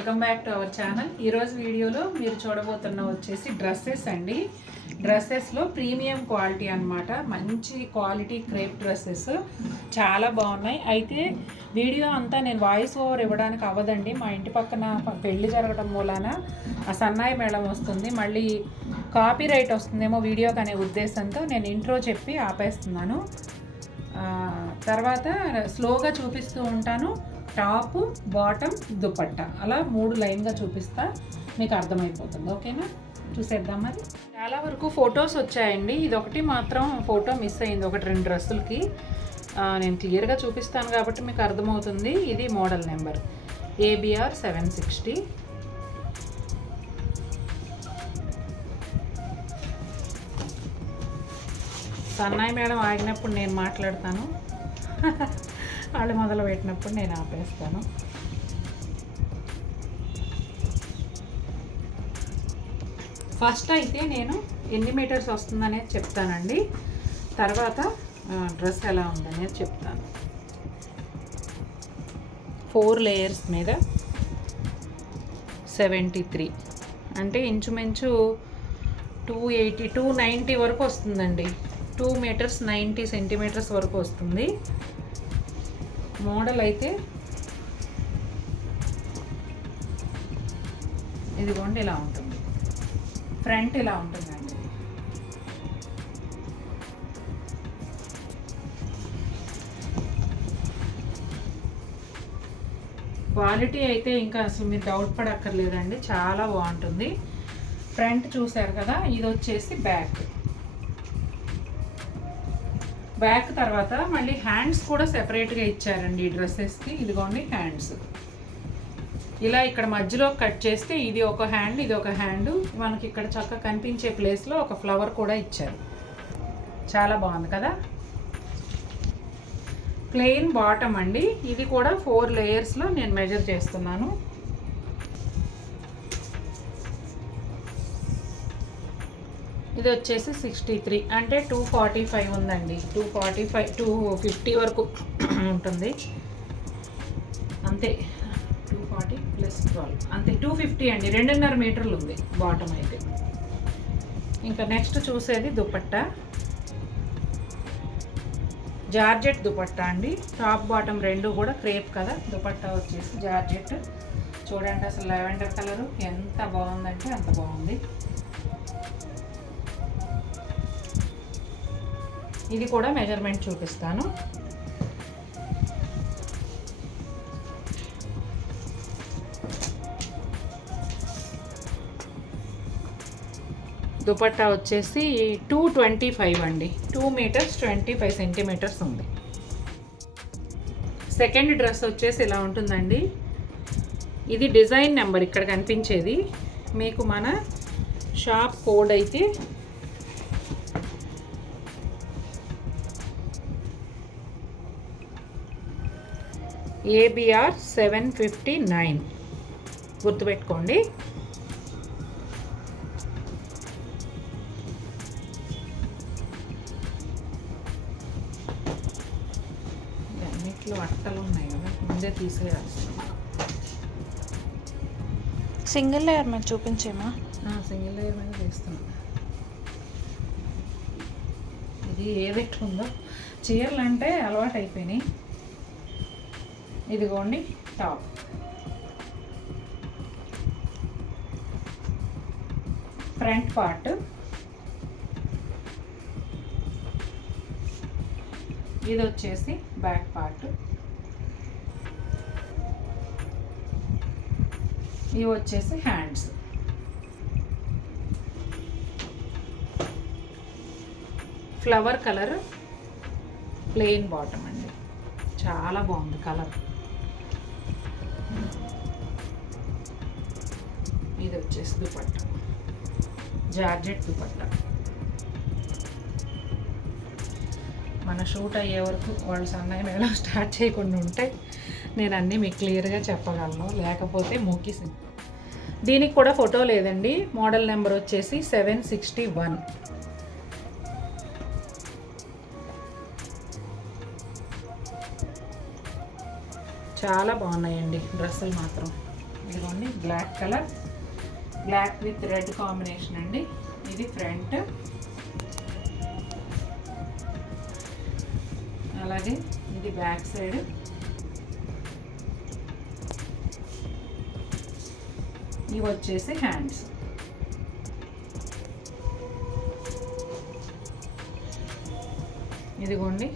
Welcome back to our channel. ఈరోజు వీడియోలో మీరు చూడబోతున్న వచ్చేసి డ్రెస్సెస్ అండి. డ్రెస్సెస్లో ప్రీమియం క్వాలిటీ అన్నమాట. మంచి క్వాలిటీ క్రేప్ డ్రెస్సెస్ చాలా బాగున్నాయి. అయితే వీడియో అంతా నేను వాయిస్ ఓవర్ ఇవ్వడానికి అవ్వదండి. మా ఇంటి పక్కన పెళ్లి జరగడం మూలాన ఆ సన్నాయి మేళం వస్తుంది, మళ్ళీ కాపీ రైట్ వస్తుందేమో వీడియోకి అనే ఉద్దేశంతో నేను ఇంట్రో చెప్పి ఆపేస్తున్నాను. తర్వాత స్లోగా చూపిస్తూ ఉంటాను. టాప్, బాటమ్, దుపట్టా అలా 3 లైన్గా చూపిస్తా, మీకు అర్థమైపోతుంది. ఓకేనా, చూసేద్దాం. మరి చాలా వరకు ఫొటోస్ వచ్చాయండి. ఇది ఒకటి మాత్రం ఫోటో మిస్ అయింది, 1-2 డ్రెస్సులకి. నేను క్లియర్గా చూపిస్తాను కాబట్టి మీకు అర్థమవుతుంది. ఇది మోడల్ నెంబర్ ABR 760. సన్నాయి మేడం ఆగినప్పుడు నేను మాట్లాడతాను, వాళ్ళు మొదలు పెట్టినప్పుడు నేను ఆపేస్తాను. ఫస్ట్ అయితే నేను ఎన్ని మీటర్స్ వస్తుందనేది చెప్తానండి, తర్వాత డ్రెస్ ఎలా ఉందనేది చెప్తాను. 4 లేయర్స్ మీద 73 అంటే ఇంచుమించు 280 290 వరకు వస్తుందండి. 2 మీటర్స్ 90 సెంటీమీటర్స్ వరకు వస్తుంది. మోడల్ అయితే ఇదిగోండి, ఇలా ఉంటుంది. ఫ్రంట్ ఇలా ఉంటుందండి. క్వాలిటీ అయితే ఇంకా అసలు మీరు డౌట్ పడక్కర్లేదండి, చాలా బాగుంటుంది. ఫ్రంట్ చూసారు కదా, ఇది వచ్చేసి బ్యాక్ తర్వాత మళ్ళీ హ్యాండ్స్ కూడా సెపరేట్గా ఇచ్చారండి ఈ డ్రెస్సెస్కి. ఇదిగోండి హ్యాండ్స్ ఇలా ఇక్కడ మధ్యలో కట్ చేస్తే ఇది ఒక హ్యాండ్, ఇది ఒక హ్యాండ్. మనకి ఇక్కడ చక్కగా కనిపించే ప్లేస్లో ఒక ఫ్లవర్ కూడా ఇచ్చారు. చాలా బాగుంది కదా. ప్లెయిన్ బాటమ్ అండి. ఇది కూడా 4 లేయర్స్లో నేను మెజర్ చేస్తున్నాను. ఇది వచ్చేసి 63 అంటే 245 ఉందండి. 245 250 వరకు ఉంటుంది అంతే. 240 + 12 అంతే, 250 అండి. 2.5 మీటర్లు ఉంది బాటమ్ అయితే. ఇంకా నెక్స్ట్ చూసేది దుపట్టా. జార్జెట్ దుపట్టా అండి. టాప్ బాటమ్ 2 కూడా క్రేప్ కదా. దుపట్టా వచ్చేసి జార్జెట్. చూడండి అసలు లావెండర్ కలరు ఎంత బాగుందంటే అంత బాగుంది. ఇది కూడా మెజర్మెంట్ చూపిస్తాను. దుపట్టా వచ్చేసి 225 అండి. 2 మీటర్స్ 25 సెంటీమీటర్స్ ఉంది. సెకండ్ డ్రెస్ వచ్చేసి ఇలా ఉంటుందండి. ఇది డిజైన్ నెంబర్ ఇక్కడ కనిపించేది. మీకు మన షాప్ కోడ్ అయితే ABR 759 గుర్తుపెట్టుకోండి. అన్నిట్లో అట్టలు ఉన్నాయి కదా, ముందే తీసేయాల్సింది. సింగిల్ లేయర్ మీద చూపించేమా? సింగిల్ లేయర్ మీద చేస్తున్నాం. ఇది ఏదెట్లుందో, చీరలు అంటే అలవాటు అయిపోయినాయి. ఇదిగోండి టాప్. ఫ్రంట్ పార్ట్, ఇది వచ్చేసి బ్యాక్ పార్ట్. ఇవి వచ్చేసి hands. Flower colour, plain bottom అండి. చాలా బాగుంది కలర్. ఇది వచ్చేసి దుపట్టా, జార్జెట్ దుపట్టా. మన షూట్ అయ్యే వరకు వాళ్ళు సన్నాయి మేళం స్టార్ట్ చేయకుండా ఉంటే నేను అన్నీ మీకు క్లియర్గా చెప్పగలను, లేకపోతే మూకిసి. దీనికి కూడా ఫోటో లేదండి. మోడల్ నెంబర్ వచ్చేసి 761. చాలా బాగున్నాయండి డ్రెస్సులు మాత్రం. ఇదిగోండి black colour, black with red combination అండి. ఇది ఫ్రంట్, అలాగే ఇది బ్యాక్ సైడ్. ఇవి వచ్చేసి హ్యాండ్స్. ఇదిగోండి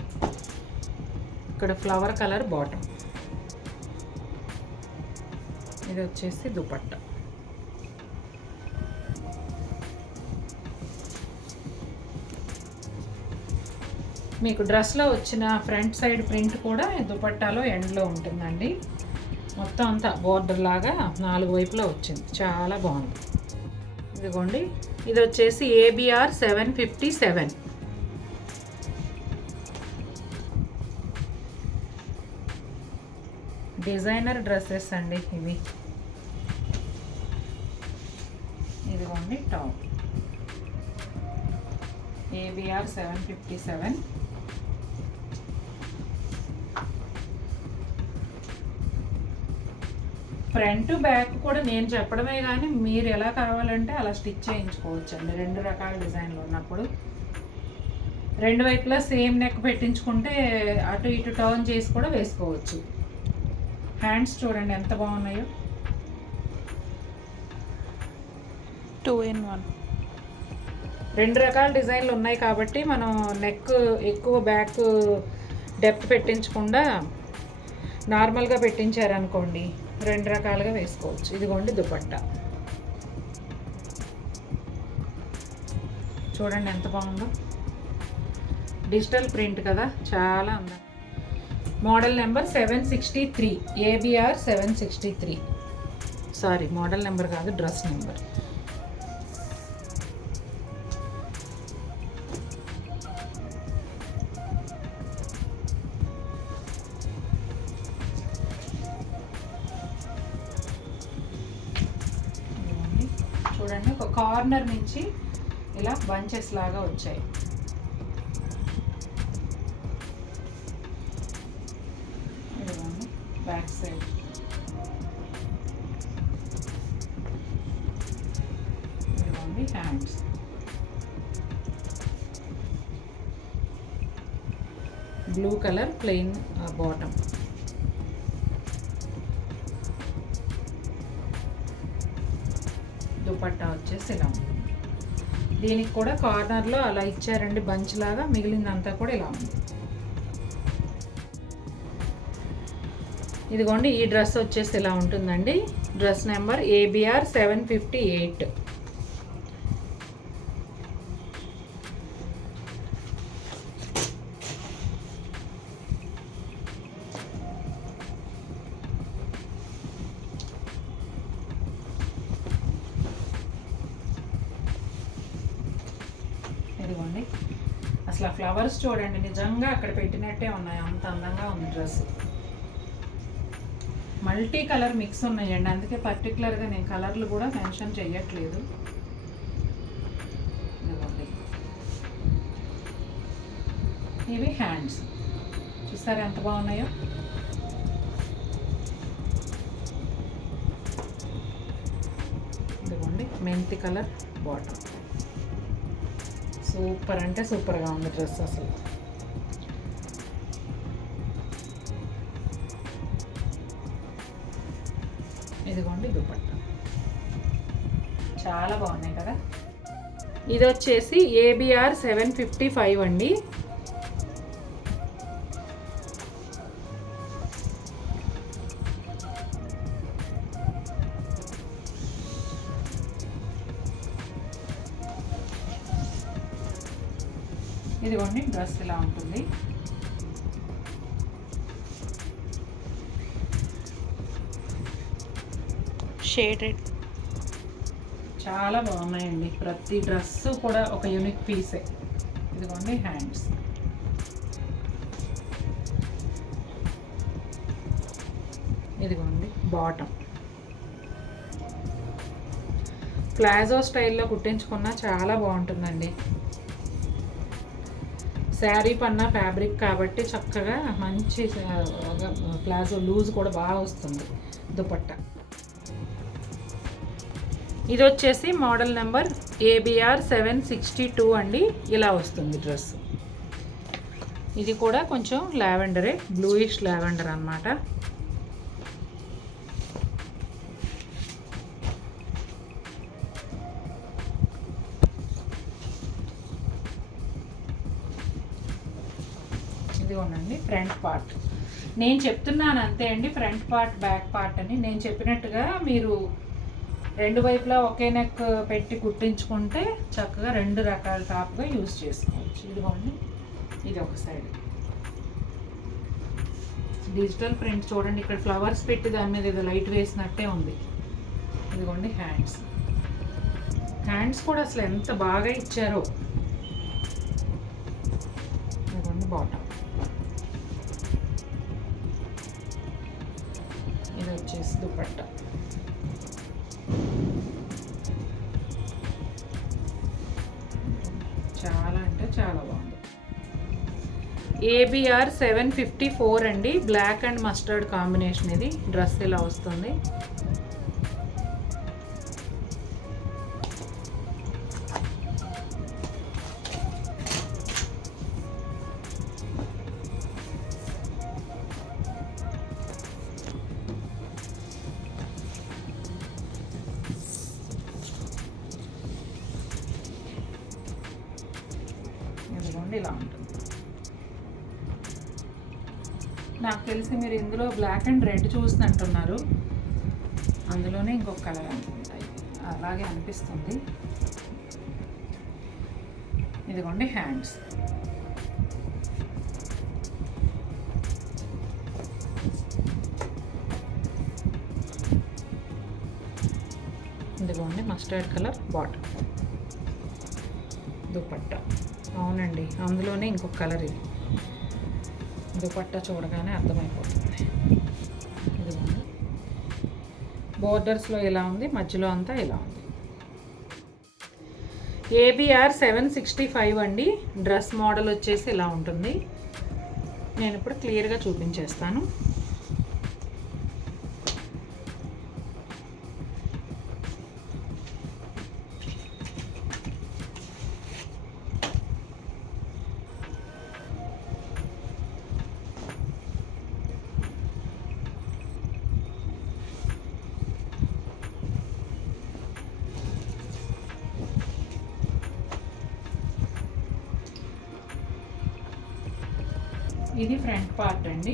ఇక్కడ ఫ్లవర్ కలర్ బాటమ్. ఇది వచ్చేసి దుపట్టా. మీకు డ్రెస్లో వచ్చిన ఫ్రంట్ సైడ్ ప్రింట్ కూడా దుపట్టాలో ఎండ్లో ఉంటుందండి. మొత్తం అంతా బోర్డర్ లాగా 4 వైపులా వచ్చింది, చాలా బాగుంది. ఇదిగోండి ఇది వచ్చేసి ABR 757. డిజైనర్ డ్రెస్సెస్ అండి ఇవి. ఇదిగోండి టాప్ ABR 757. ఫ్రంట్ బ్యాక్ కూడా నేను చెప్పడమే కానీ మీరు ఎలా కావాలంటే అలా స్టిచ్ చేయించుకోవచ్చు అండి. 2 రకాల డిజైన్లు ఉన్నప్పుడు 2 వైపులా సేమ్ నెక్ పెట్టించుకుంటే అటు ఇటు టర్న్ చేసి కూడా వేసుకోవచ్చు. హ్యాండ్స్ చూడండి ఎంత బాగున్నాయో. 2 in 1. 2 రకాల డిజైన్లు ఉన్నాయి కాబట్టి మనం నెక్ ఎక్కువ బ్యాక్ డెప్త్ పెట్టించకుండా నార్మల్గా పెట్టించారనుకోండి 2 రకాలుగా వేసుకోవచ్చు. ఇదిగోండి దుపట్టా చూడండి ఎంత బాగుందో. డిజిటల్ ప్రింట్ కదా, చాలా ఉంది. Model number 763, ABR 763. Sorry, model number కాదు, డ్రెస్ నెంబర్. చూడండి ఒక కార్నర్ నుంచి ఇలా బంచెస్ లాగా వచ్చాయి. ఇదిగోండి బ్యాక్ సైడ్. ఇదిగోండి hands. Blue colour plain bottom. Dupatta వచ్చేసి ఇలా ఉంది. దీనికి కూడా కార్నర్లో అలా ఇచ్చారండి బంచ్ లాగా, మిగిలిందంతా కూడా ఇలా ఉంది. ఇదిగోండి ఈ డ్రెస్ వచ్చేసి ఇలా ఉంటుందండి. Dress number ABR 758. ఇదిగోండి అసలు ఆ ఫ్లవర్స్ చూడండి, నిజంగా అక్కడ పెట్టినట్టే ఉన్నాయి, అంత అందంగా ఉంది డ్రెస్. మల్టీ కలర్ మిక్స్ ఉన్నాయండి, అందుకే పర్టికులర్గా నేను కలర్లు కూడా మెన్షన్ చేయట్లేదు. ఇదిగోండి ఇవి హ్యాండ్స్ చూసారా ఎంత బాగున్నాయో. ఇదిగోండి మెంతి కలర్ బాటమ్. సూపర్ అంటే సూపర్గా ఉంది డ్రెస్ అసలు. ఇదిగోండి దుపట్టా చాలా బాగున్నాయి కదా. ఇది వచ్చేసి ABR 755 అండి. ఇదిగోండి డ్రెస్ ఇలా ఉంటుంది. షేడెడ్ చాలా బాగున్నాయండి. ప్రతి డ్రెస్సు కూడా ఒక యూనిక్ పీసే. ఇదిగోండి హ్యాండ్స్. ఇదిగోండి బాటమ్. ప్లాజో స్టైల్లో కుట్టించుకున్నా చాలా బాగుంటుందండి. శారీ పన్నా ఫ్యాబ్రిక్ కాబట్టి చక్కగా మంచి ప్లాజో లూజ్ కూడా బాగా వస్తుంది. దుపట్టా ఇది వచ్చేసి మోడల్ నెంబర్ ABR 762 అండి. ఇలా వస్తుంది డ్రెస్. ఇది కూడా కొంచెం లావెండరే, బ్లూయిష్ లావెండర్ అన్నమాట. ఇది ఉండండి ఫ్రంట్ పార్ట్. నేను చెప్తున్నాను అంతే అండి, ఫ్రంట్ పార్ట్ బ్యాక్ పార్ట్ అని. నేను చెప్పినట్టుగా మీరు రెండు వైపులా ఒకే నెక్ పెట్టి కుట్టించుకుంటే చక్కగా రెండు రకాల టాప్గా యూజ్ చేసుకోవచ్చు. ఇదిగోండి, ఇది ఒక సైడ్ డిజిటల్ ప్రింట్ చూడండి. ఇక్కడ ఫ్లవర్స్ పెట్టి దాని మీద ఏదో లైట్ వేసినట్టే ఉంది. ఇదిగోండి హ్యాండ్స్ కూడా అసలు ఎంత బాగా ఇచ్చారో. ఇదిగోండి బాటమ్. ఇది వచ్చేసి దుపట్టా. చాలా అంటే చాలా బాగుంది. ABR 754 అండి. Black and mustard combination. ఇది డ్రెస్ ఇలా వస్తుంది. ఇలా ఉంటుంది. నాకు తెలిసి మీరు ఇందులో బ్లాక్ అండ్ రెడ్ చూసినట్టున్నారు. అందులోనే ఇంకొక కలర్ అనుకుంటాయి, అలాగే అనిపిస్తుంది. ఇదిగోండి హ్యాండ్స్. ఇదిగోండి మస్టర్డ్ కలర్ బాటమ్. దుపట్టా. అవునండి, అందులోనే ఇంకొక కలర్. ఇది దుపట్టా చూడగానే అర్థమైపోతుంది. ఇదిగోండి బోర్డర్స్లో ఇలా ఉంది, మధ్యలో అంతా ఇలా ఉంది. ABR 765 అండి. డ్రెస్ మోడల్ వచ్చేసి ఇలా ఉంటుంది. నేను ఇప్పుడు క్లియర్గా చూపించేస్తాను. ఇది ఫ్రంట్ పార్ట్ అండి.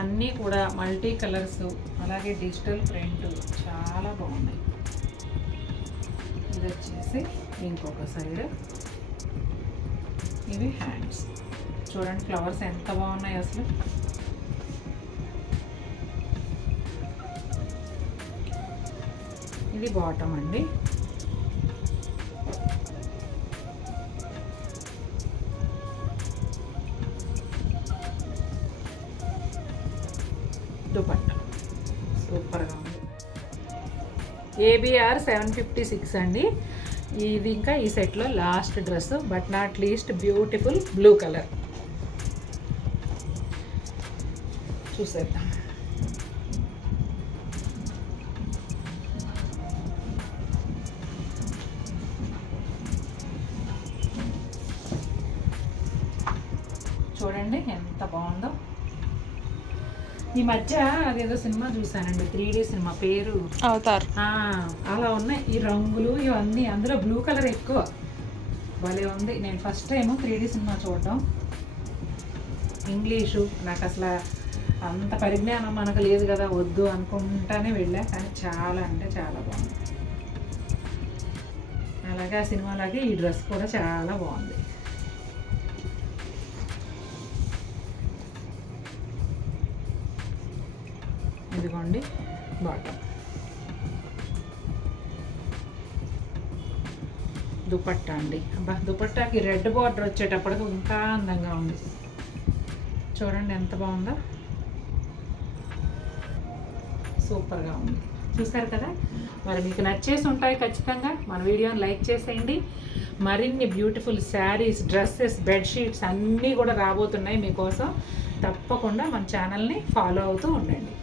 అన్నీ కూడా మల్టీ కలర్స్, అలాగే డిజిటల్ ప్రింట్ చాలా బాగున్నాయి. ఇది వచ్చేసి ఇంకొక సైడ్. ఇవి హ్యాండ్స్. చూడండి ఫ్లవర్స్ ఎంత బాగున్నాయి అసలు. ఇది బాటమ్ అండి. దుపట్టా సూపర్గా ఉంది. ABR 756 అండి. ఇది ఇంకా ఈ సెట్లో last dress, but not least beautiful blue colour. చూసేద్దాం. చూడండి ఎంత బాగుందో. ఈ మధ్య అదేదో సినిమా చూసానండి, 3D సినిమా, పేరు అవతార్. అలా ఉన్నాయి ఈ రంగులు ఇవన్నీ. అందులో బ్లూ కలర్ ఎక్కువ భలే ఉంది. నేను ఫస్ట్ టైం 3D సినిమా చూడడం. ఇంగ్లీషు నాకు అసలు అంత పరిజ్ఞానం మనకు లేదు కదా, వద్దు అనుకుంటానే వెళ్ళా. కానీ చాలా అంటే చాలా బాగుంది. అలాగే ఆ సినిమాలాగే ఈ డ్రెస్ కూడా చాలా బాగుంది. ఇదిగోండి బాటమ్. దుపట్టా అండి. అబ్బా, దుపట్టాకి రెడ్ బార్డర్ వచ్చేటప్పటికి ఇంకా అందంగా ఉంది. చూడండి ఎంత బాగుందో, సూపర్గా ఉంది. చూసారు కదా, మరి మీకు నచ్చేసి ఉంటాయి ఖచ్చితంగా. మన వీడియోని లైక్ చేసేయండి. మరిన్ని బ్యూటిఫుల్ శారీస్, డ్రెస్సెస్, బెడ్షీట్స్ అన్నీ కూడా రాబోతున్నాయి మీకోసం. తప్పకుండా మన ఛానల్ని ఫాలో అవుతూ ఉండండి.